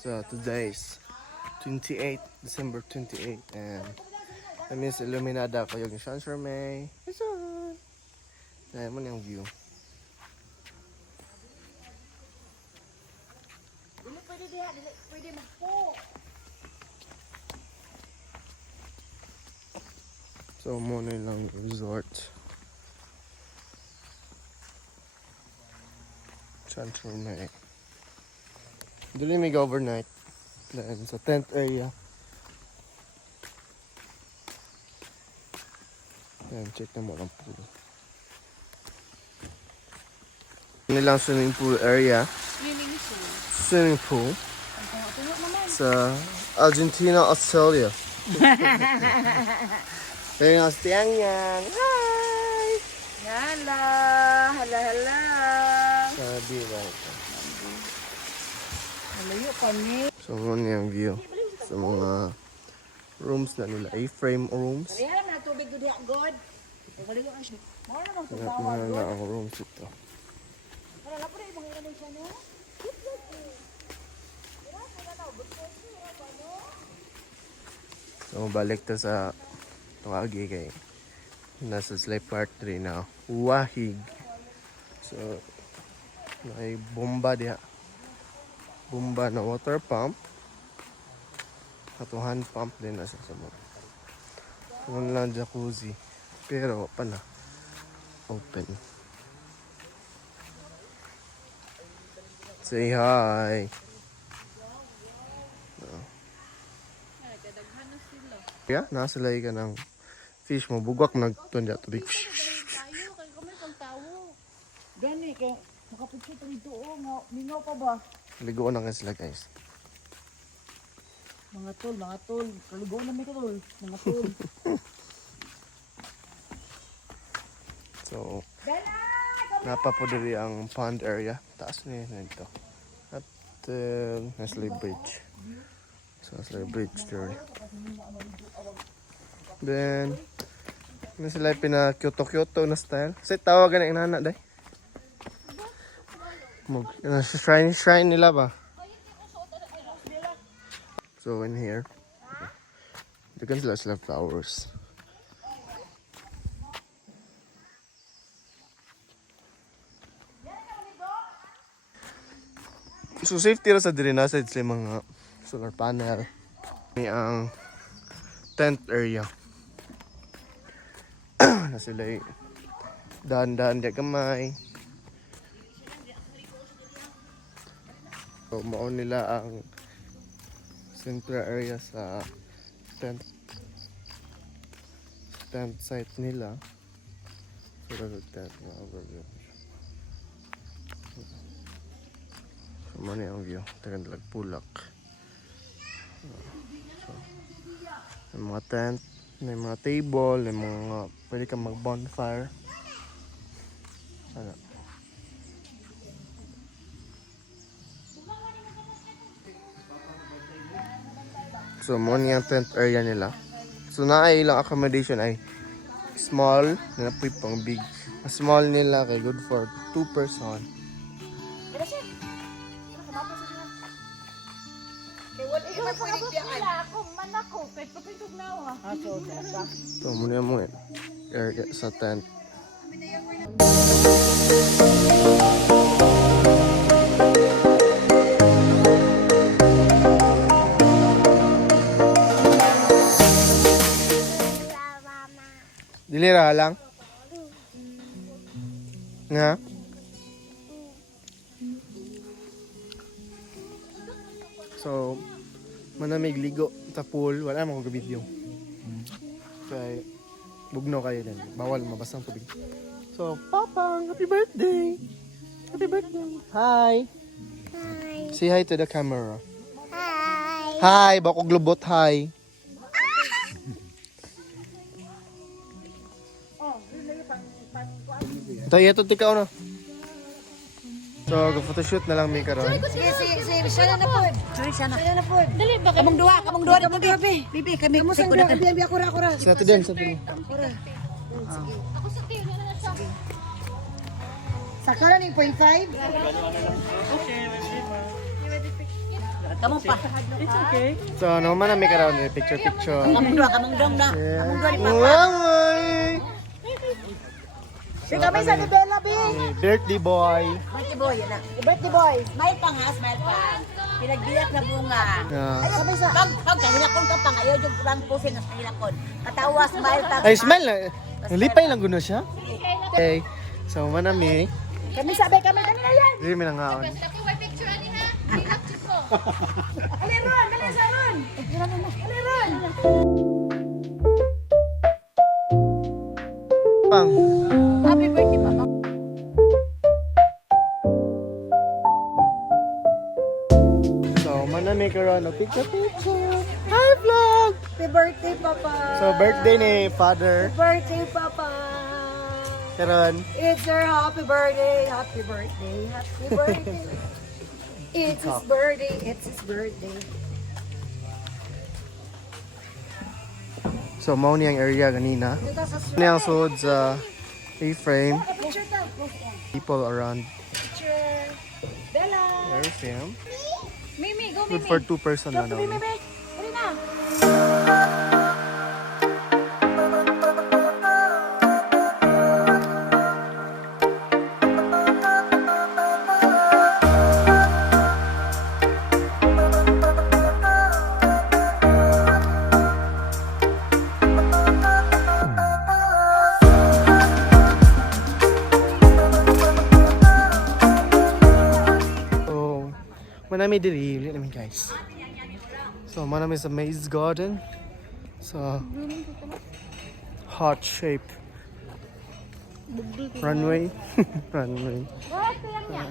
So today's 28 December 28 and I miss Illuminada ko yung Sunshine May. Dahil mo yung view. Pwede magpo. So muna lang resort. Sunshine May. Dili may overnight. Then sa tent area. Yan, check na mo ang pool. Nilang swimming pool area. Swimming pool. Sa Argentina, Australia. Kaya nga si Tiang Yang. Hi! Hala, hala. Sabi ba ito? Malayo kami. So, muna yung view sa mga rooms na nila. A-frame rooms. Kaya naman ang tubig doon God. Kaligo ang shit. Mara naman ito Hanap bawal. na ang rooms ito. Para lang po rin mga ilan siya no? So, balik to sa tawagi kay nasa slide part 3 na Wahig. So, may bomba diha. Bomba na water pump. Atong hand pump din nasa sa mga. Kung lang jacuzzi. Pero, pa na. Open. Say hi. Yeah, nasa lay ka ng fish mo. Bugwak nagtunda tubig. Tayo, kaya kami pang tawo. Gani, kaya makapagsit rin ito. Mingaw pa ba? Ligoon na kasi sila guys. Mga tol. Kaligo na may tol. Mga tol. So, napapodiri ang pond area. Taas niya na ito. At Nestle Bridge. So, Nestle Bridge there. Then, na sila pina-Kyoto na style. Kasi tawagan na inana day. Shrine nila ba? So, in here, dito sila flowers. So safety ra sa diri nasa sila mga solar panel. May ang tent area. Na sila dahan-dahan di kamay. So mao nila ang central area sa tent site nila. So that's tent overview. Mana yung view, tagan Pulak. So, may mga tent, may mga table, may mga pwede kang mag bonfire. Ano? So muna yung tent area nila. So naay ilang accommodation ay small, na pang big. Ang small nila kay good for 2 person. So muna mo area sa tent. Dilira lang? Nga? So, manamig ligo sa pool. Wala naman ko video. Kaya, bugno kayo din. Bawal mabasa ang tubig. So, Papa, happy birthday! Happy birthday! Hi! Hi! Say hi to the camera. Hi! Hi! Bako globot, hi! Tayo, ito tikaw na. So, photoshoot na lang may karon. Sige, siya na po. Siya na po. Dali ba? Kamong duwa, Bibi, kami mo sa duwa. Bibi, ako ra. Sa ito din, sa ito din. Ako sa tiyo, na siya. Sakara ni 0.5? Okay, Kamong pa. So, ano man na may karoon picture. Kamong dong na. Yeah. Kamong dua ni Papa. Wow! Si kami sa Bella B. Birthday boy. Birthday boy, yan na. Birthday boy. Smile pa ha, smile pa. Pinagbiyak na bunga. Yeah. Ay, kami sa... Pag kahilakon ka pa, ayaw yung kurang pusin na kahilakon. Katawa, smile pa. Ay, smile na. Lipay lang guna siya. Okay. So, manami. Kami sabi, kami na yan. Hindi mo nangaon. Aliron, dali sa Ron. Aliron. Pang. Happy birthday, Papa. So, manami karoon picture. Hi, vlog! Happy birthday, Papa. So, birthday ni Father. Birthday, Papa. Karon. It's your happy birthday, happy birthday, happy birthday. It's his birthday, it's his birthday. So, mao niyang area kanina. Dito sa Niyang sud sa A-frame. picture ta. People around. Picture. Bella. There's him. Mimi, go Good for 2 person na Mimi, no. Mimi. Dali na. So, manami diri, namin guys. So, manami sa Maze Garden. So, heart shape runway. Runway. What? Kaya niya.